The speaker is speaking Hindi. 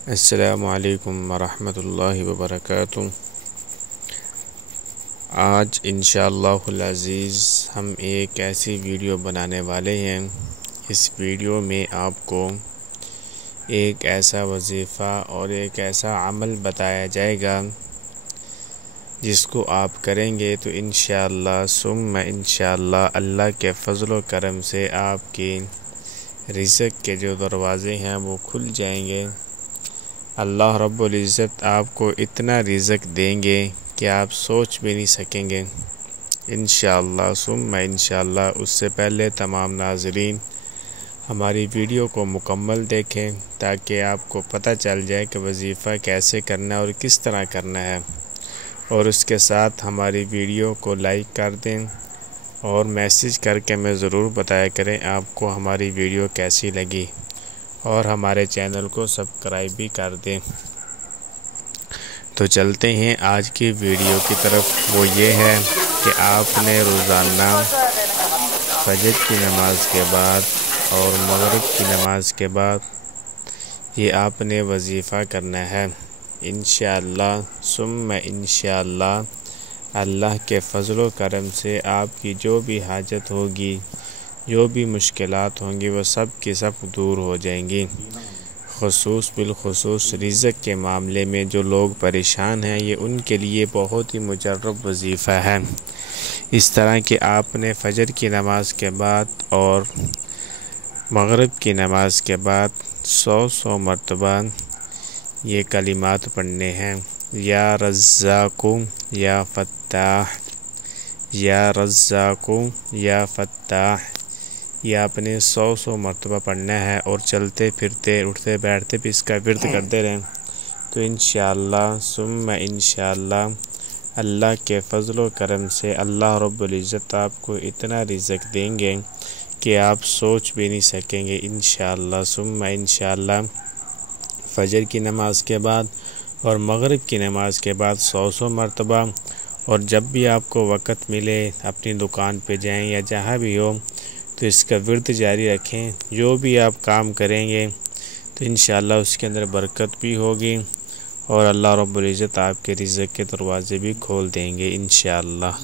अस्सलामु अलैकुम वरहमतुल्लाहि वबरकातुहू। आज इंशाअल्लाहुल अज़ीज़ हम एक ऐसी वीडियो बनाने वाले हैं। इस वीडियो में आपको एक ऐसा वजीफ़ा और एक ऐसा अमल बताया जाएगा जिसको आप करेंगे तो इंशाअल्लाह सुम्मा इंशाअल्लाह अल्लाह के फ़ज़ल व करम से आपके रिज़्क़ के जो दरवाज़े हैं वो खुल जाएंगे। अल्लाह रब्बुल इज़्ज़त आपको इतना रिज़्क़ देंगे कि आप सोच भी नहीं सकेंगे इंशाअल्लाह सुम्मा इंशाअल्लाह। उससे पहले तमाम नाज़रीन हमारी वीडियो को मुकम्मल देखें ताकि आपको पता चल जाए कि वजीफ़ा कैसे करना है और किस तरह करना है, और उसके साथ हमारी वीडियो को लाइक कर दें और मैसेज करके हमें ज़रूर बताया करें आपको हमारी वीडियो कैसी लगी, और हमारे चैनल को सब्सक्राइब भी कर दें। तो चलते हैं आज की वीडियो की तरफ। वो ये है कि आपने रोज़ाना फजर की नमाज के बाद और मगरिब की नमाज के बाद ये आपने वजीफ़ा करना है इंशाअल्लाह सुम्मा इंशाअल्लाह। अल्लाह के फ़ज़ल व करम से आपकी जो भी हाजत होगी, जो भी मुश्किलात होंगी, वो सब की सब दूर हो जाएंगी। ख़ुसूस बिलख़ुसूस रिज़्क़ के मामले में जो लोग परेशान हैं, ये उनके लिए बहुत ही मुजर्रब वजीफ़ा है। इस तरह कि आपने फ़जर की नमाज के बाद और मगरिब की नमाज के बाद 100 मरतबा ये कलिमात पढ़ने हैं। या रज़्ज़ाक़ु या फ़त्ताह, या रज़्ज़ाक़ु या फ़त्ताह। ये आपने 100 मरतबा पढ़ना है और चलते फिरते उठते बैठते भी इसका विर्द करते रहें तो इंशाअल्लाह सुम्मा इंशाअल्लाह अल्लाह के फ़ज़ल व करम से अल्लाह रब्बुल इज़्ज़त आपको इतना रिज़्क़ देंगे कि आप सोच भी नहीं सकेंगे इंशाअल्लाह सुम्मा इंशाअल्लाह। फ़जर की नमाज के बाद और मगरिब की नमाज के बाद 100 मरतबा, और जब भी आपको वक़्त मिले अपनी दुकान पे जाएं या जहाँ भी हो तो इसका विर्द जारी रखें। जो भी आप काम करेंगे तो इंशाअल्लाह उसके अंदर बरकत भी होगी और अल्लाह रब्बुल इज़्ज़त आपके रिज़्क़ के दरवाज़े भी खोल देंगे इंशाअल्लाह।